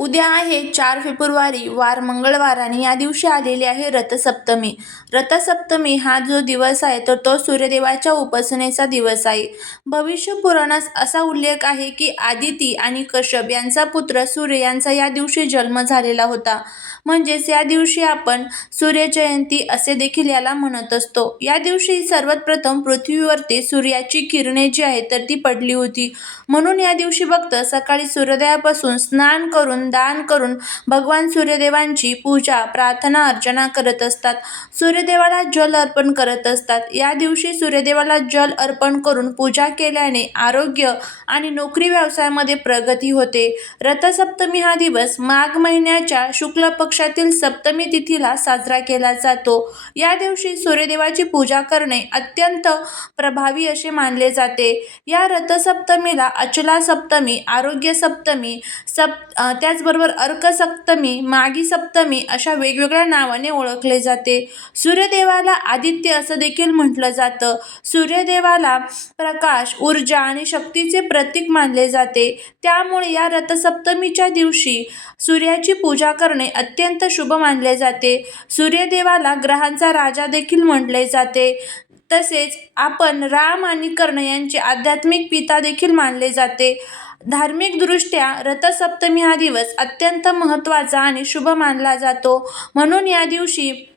उद्या आहे चार फेब्रुवारी वार मंगळवार आणि या दिवशी आलेली आहे रथसप्तमी. रथसप्तमी हा जो दिवस आहे तर तो सूर्यदेवाच्या उपासनेचा दिवस आहे. भविष्य पुराणास असा उल्लेख आहे की आदिती आणि कश्यप यांचा पुत्र सूर्य यांचा या दिवशी जन्म झालेला होता. म्हणजेच या दिवशी आपण सूर्यजयंती असे देखील याला म्हणत असतो. या दिवशी सर्वात प्रथम पृथ्वीवरती सूर्याची किरणे जी आहेत तर ती पडली होती. म्हणून या दिवशी फक्त सकाळी सूर्योदयापासून स्नान करून दान करून भगवान सूर्यदेवांची पूजा प्रार्थना अर्चना करत असतात. सूर्यदेवाला जल अर्पण करत असतात. या दिवशी सूर्यदेवाला जल अर्पण करून पूजा केल्याने आरोग्य आणि नोकरी व्यवसायामध्ये प्रगती होते. रथसप्तमी हा दिवस माघ महिन्याच्या शुक्ल पक्षातील सप्तमी तिथीला साजरा केला जातो. या दिवशी सूर्यदेवाची पूजा करणे अत्यंत प्रभावी असे मानले जाते. या रथसप्तमीला अचला सप्तमी आरोग्य सप्तमी सप त्या त्याचबरोबर अर्कसप्तमी मागी सप्तमी अशा वेगवेगळ्या नावाने ओळखले जाते. सूर्यदेवाला आदित्य असं देखील म्हटलं जातं. सूर्यदेवाला प्रकाश ऊर्जा आणि शक्तीचे प्रतीक मानले जाते. त्यामुळे या रथसप्तमीच्या दिवशी सूर्याची पूजा करणे अत्यंत शुभ मानले जाते. सूर्यदेवाला ग्रहांचा राजा देखील म्हटले जाते. तसेच आपण राम आणि कर्ण यांचे आध्यात्मिक पिता देखील मानले जाते. धार्मिकदृष्ट्या रथसप्तमी हा दिवस अत्यंत महत्त्वाचा आणि शुभ मानला जातो. म्हणून या दिवशी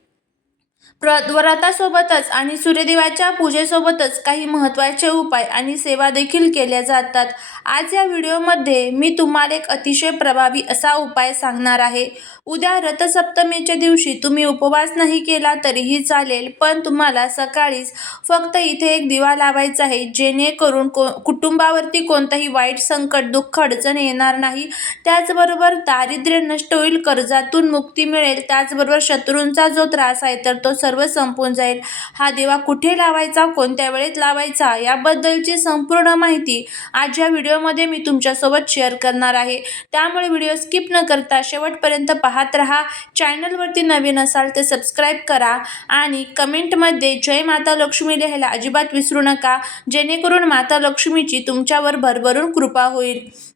व्रत व्रतासोबतच आणि सूर्यदेवाच्या पूजेसोबतच काही महत्त्वाचे उपाय आणि सेवा देखील केल्या जातात. आज या व्हिडिओमध्ये मी तुम्हाला एक अतिशय प्रभावी असा उपाय सांगणार आहे. उद्या रथसप्तमीच्या दिवशी तुम्ही उपवास नाही केला तरीही चालेल पण तुम्हाला सकाळीच फक्त इथे एक दिवा लावायचा आहे जेणेकरून को कुटुंबावरती कोणताही वाईट संकट दुःख अडचण येणार नाही. त्याचबरोबर दारिद्र्य नष्ट होईल कर्जातून मुक्ती मिळेल त्याचबरोबर शत्रूंचा जो त्रास आहे तर तो सर्व संपून जाईल. हा दिवा कुठे लावायचा कोणत्या वेळेत लावायचा याबद्दलची संपूर्ण माहिती आज या व्हिडिओमध्ये मी तुमच्यासोबत शेअर करणार आहे. त्यामुळे व्हिडिओ स्किप न करता शेवटपर्यंत पाहत राहा. चॅनलवरती नवीन असाल तर सबस्क्राईब करा आणि कमेंटमध्ये जय माता लक्ष्मी लिहायला अजिबात विसरू नका. जेणेकरून माता लक्ष्मीची तुमच्यावर भरभरून कृपा होईल.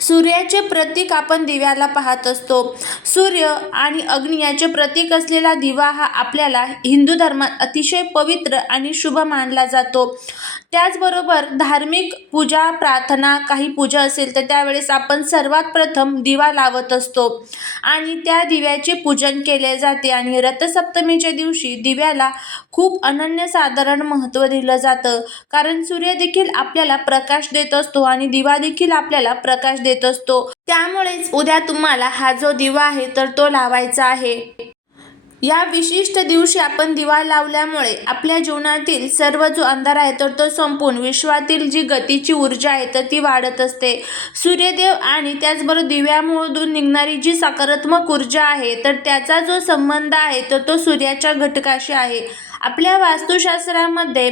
सूर्याचे प्रतीक आपण दिव्याला पाहत असतो. सूर्य आणि अग्नी याचे प्रतीक असलेला दिवा हा आपल्याला हिंदू धर्मात अतिशय पवित्र आणि शुभ मानला जातो. त्याचबरोबर धार्मिक पूजा प्रार्थना काही पूजा असेल तर त्यावेळेस आपण सर्वात प्रथम दिवा लावत असतो. आणि त्या दिव्याचे पूजन केले जाते आणि रथसप्तमीच्या दिवशी दिव्याला खूप अनन्यसाधारण महत्त्व दिलं जातं. कारण सूर्य देखील आपल्याला प्रकाश देत असतो आणि दिवा देखील आपल्याला प्रकाश देत असतो. त्यामुळेच उद्या तुम्हाला हा जो दिवा आहे तर तो लावायचा आहे. या विशिष्ट दिवशी आपण दिवा लावल्यामुळे आपल्या जीवनातील सर्व जो अंधार आहे तर तो संपून विश्वातील जी गतीची ऊर्जा आहे तर ती वाढत असते. सूर्यदेव आणि त्याचबरोबर दिव्यामधून निघणारी जी सकारात्मक ऊर्जा आहे तर त्याचा जो संबंध आहे तर तो सूर्याच्या घटकाशी आहे. आपल्या वास्तुशास्त्रामध्ये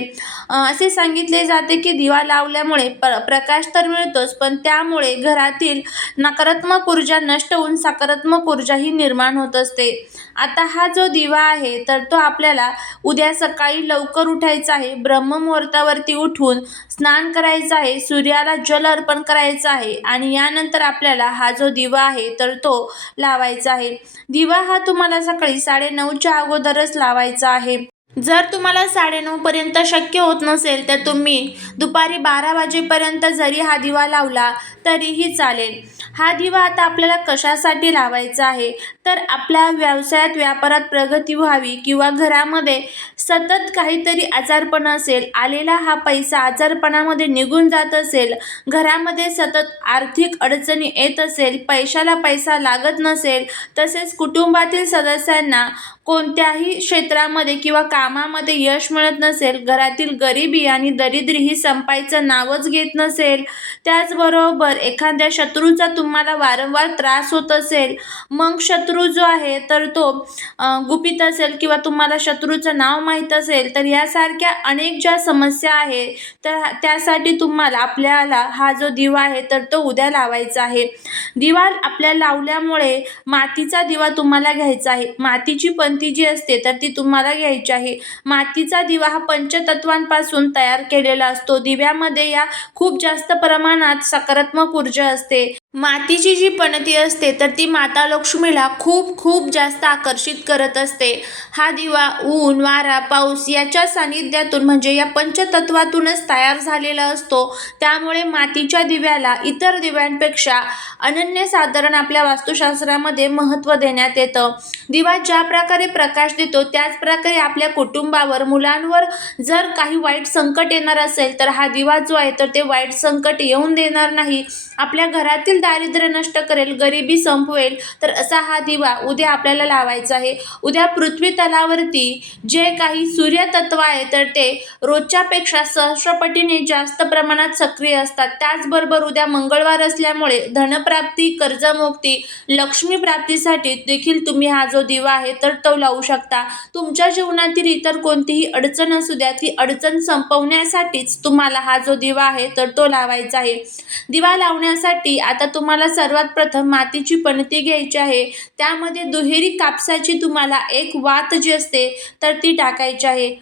असे सांगितले जाते की दिवा लावल्यामुळे प्र प्रकाश तर मिळतोच पण त्यामुळे घरातील नकारात्मक ऊर्जा नष्ट होऊन सकारात्मक ऊर्जाही निर्माण होत असते. आता हा जो दिवा आहे तर तो आपल्याला उद्या सकाळी लवकर उठायचा आहे. ब्रह्ममुहूर्तावरती उठून स्नान करायचं आहे. सूर्याला जल अर्पण करायचं आहे आणि यानंतर आपल्याला हा जो दिवा आहे तर तो लावायचा आहे. दिवा हा तुम्हाला सकाळी साडेनऊच्या अगोदरच लावायचा आहे. जर तुम्हाला साडेनऊपर्यंत शक्य होत नसेल तर तुम्ही दुपारी बारा वाजेपर्यंत जरी हा दिवा लावला तरीही चालेल. हा दिवा आता आपल्याला कशासाठी लावायचा आहे? तर आपल्या व्यवसायात व्यापारात प्रगती व्हावी किंवा घरामध्ये सतत काहीतरी आजारपण असेल आलेला हा पैसा आजारपणामध्ये निघून जात असेल घरामध्ये सतत आर्थिक अडचणी येत असेल पैशाला पैसा लागत नसेल तसेच कुटुंबातील सदस्यांना कोणत्याही क्षेत्रामध्ये किंवा कामामध्ये यश मिळत नसेल घरातील गरिबी आणि दरिद्री ही संपायचं नावच घेत नसेल त्याचबरोबर जर एखाद्या शत्रूचा तुम्हाला वारंवार त्रास होत असेल मग शत्रू जो आहे तर तो गुपित असेल किंवा तुम्हाला शत्रूचं नाव माहीत असेल तर यासारख्या अनेक ज्या समस्या आहे तर त्यासाठी तुम्हाला आपल्याला हा जो दिवा आहे तर तो उद्या लावायचा आहे. दिवा आपल्या लावल्यामुळे मातीचा दिवा तुम्हाला घ्यायचा आहे. मातीची पंती जी असते तर ती तुम्हाला घ्यायची आहे. मातीचा दिवा हा पंचतत्वांपासून तयार केलेला असतो. दिव्यामध्ये या खूप जास्त प्रमाणात सकारात्मक ऊर्जा असते. मातीची जी पणती असते तर ती माता लक्ष्मीला खूप खूप जास्त आकर्षित करत असते. हा दिवा ऊन वारा पाऊस याच्या सानिध्यातून म्हणजे या पंचतत्वातूनच तयार झालेला असतो. त्यामुळे मातीच्या दिव्याला इतर दिव्यांपेक्षा अनन्यसाधारण आपल्या वास्तुशास्त्रामध्ये महत्त्व देण्यात येतं. दिवा ज्या प्रकारे प्रकाश देतो त्याच प्रकारे आपल्या कुटुंबावर मुलांवर जर काही वाईट संकट येणार असेल तर हा दिवा जो आहे तर ते वाईट संकट येऊन देणार नाही. आपल्या घरातील दारिद्र्य नष्ट करेल गरिबी संपवेल तर असा हा दिवा उद्या आपल्याला लावायचा आहे. उद्या पृथ्वी तलावरती जे काही सूर्यतत्व आहे तर ते रोजच्यापेक्षा सहस्रपटीने जास्त प्रमाणात सक्रिय असतात. त्याचबरोबर उद्या मंगळवार असल्यामुळे धनप्राप्ती कर्जमुक्ती लक्ष्मी प्राप्तीसाठी देखील तुम्ही हा जो दिवा आहे तर तो लावू शकता. तुमच्या जीवनातील इतर कोणतीही अडचण असू द्या ती अडचण संपवण्यासाठीच तुम्हाला हा जो दिवा आहे तर तो लावायचा आहे. दिवा लावण्यासाठी आता तुम्हाला सर्वात प्रथम मातीची पणती घ्यायची आहे. त्यामध्ये दुहेरी कापसाची तुम्हाला एक वात जी असते तर ती टाकायची आहे.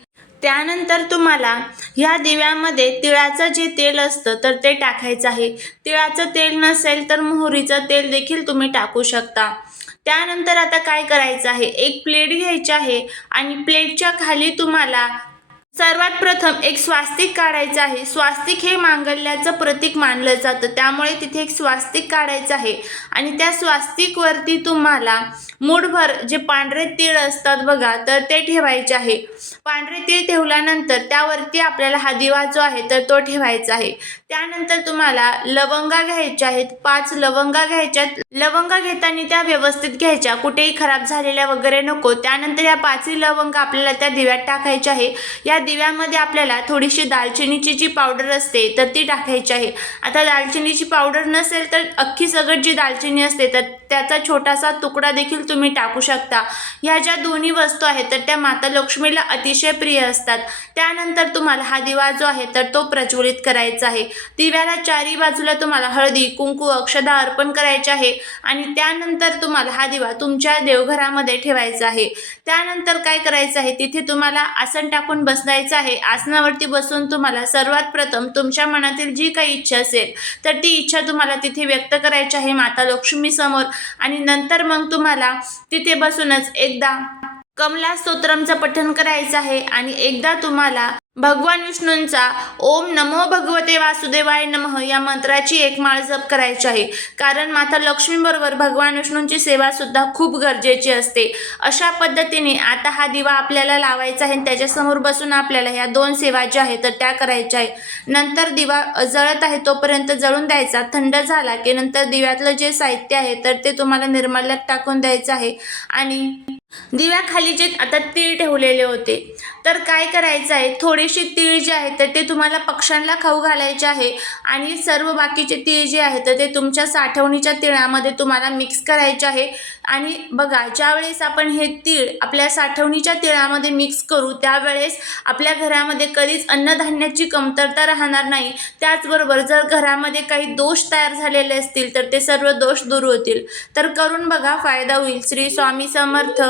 त्यानंतर तुम्हाला ह्या दिव्यामध्ये तिळाचं जे तेल असतं तर ते टाकायचं आहे. तिळाचं तेल नसेल तर मोहरीचं तेल देखील तुम्ही टाकू शकता. त्यानंतर आता काय करायचं आहे? एक प्लेट घ्यायची आहे आणि प्लेटच्या खाली तुम्हाला सर्वात प्रथम एक स्वास्तिक काढायचं आहे. स्वास्तिक हे मांगल्याचं प्रतीक मानलं जातं. त्यामुळे तिथे एक स्वास्तिक काढायचं आहे. आणि त्या स्वास्तिकवरती तुम्हाला मूठभर जे पांढरे तीळ असतात बघा तर ते ठेवायचे आहे. पांढरे तीळ ठेवल्यानंतर त्यावरती आपल्याला हा दिवा जो आहे तर तो ठेवायचा आहे. त्यानंतर तुम्हाला लवंगा घ्यायच्या आहेत. पाच लवंगा घ्यायच्यात. लवंगा घेताना त्या व्यवस्थित घ्यायच्या. कुठेही खराब झालेल्या वगैरे नको. त्यानंतर या पाचही लवंगा आपल्याला त्या दिव्यात टाकायच्या आहे. या दिव्यामध्ये आपल्याला थोडीशी दालचिनीची जी पावडर असते तर ती टाकायची आहे. आता दालचिनीची पावडर नसेल तर अख्खी सगळं जी दालचिनी असते तर त्याचा छोटासा तुकडा देखील तुम्ही टाकू शकता. ह्या ज्या दोन्ही वस्तू आहेत तर त्या माता लक्ष्मीला अतिशय प्रिय असतात. त्यानंतर तुम्हाला हा दिवा जो आहे तर तो प्रज्वलित करायचा आहे. दिव्याला चारी बाजूला तुम्हाला हळदी कुंकू अक्षदा अर्पण करायचे आहे. आणि त्यानंतर तुम्हाला हा दिवा तुमच्या देवघरामध्ये ठेवायचा आहे. त्यानंतर काय करायचं आहे तिथे तुम्हाला आसन टाकून बसायचं आहे. आसनावरती बसून तुम्हाला सर्वात प्रथम तुमच्या मनातील जी काही इच्छा असेल तर ती इच्छा तुम्हाला तिथे व्यक्त करायची आहे माता लक्ष्मी समोर आणि नंतर मग तुम्हाला तिथे बसूनच एकदा कमला स्तोत्रमचं पठण करायचं आहे आणि एकदा तुम्हाला भगवान विष्णूंचा ओम नमो भगवते वासुदेवाय नमः या मंत्राची एक माळ जप करायची आहे. कारण माता लक्ष्मीबरोबर भगवान विष्णूंची सेवा सुद्धा खूप गरजेची असते. अशा पद्धतीने आता हा दिवा आपल्याला लावायचा आहे आणि त्याच्यासमोर बसून आपल्याला ह्या दोन सेवा ज्या आहेत तर त्या करायच्या आहे. नंतर दिवा जळत आहे तोपर्यंत जळून द्यायचा. थंड झाला की नंतर दिव्यातलं जे साहित्य आहे तर ते तुम्हाला निर्माल्यात टाकून द्यायचं आहे. आणि दिव्याखाली जे आता तीळ ठेवलेले होते. तर काय करायचं आहे? थोडीशी तीळ जे आहेत तर ते तुम्हाला पक्ष्यांना खाऊ घालायचे आहे. आणि सर्व बाकीचे तीळ जे आहेत तर ते तुमच्या साठवणीच्या तिळामध्ये तुम्हाला मिक्स करायचे आहे. आणि बघा ज्यावेळेस आपण हे तीळ आपल्या साठवणीच्या तिळामध्ये मिक्स करू त्यावेळेस आपल्या घरामध्ये कधीच अन्नधान्याची कमतरता राहणार नाही. त्याचबरोबर जर घरामध्ये काही दोष तयार झालेले असतील तर ते सर्व दोष दूर होतील. तर करून बघा फायदा होईल. श्री स्वामी समर्थ.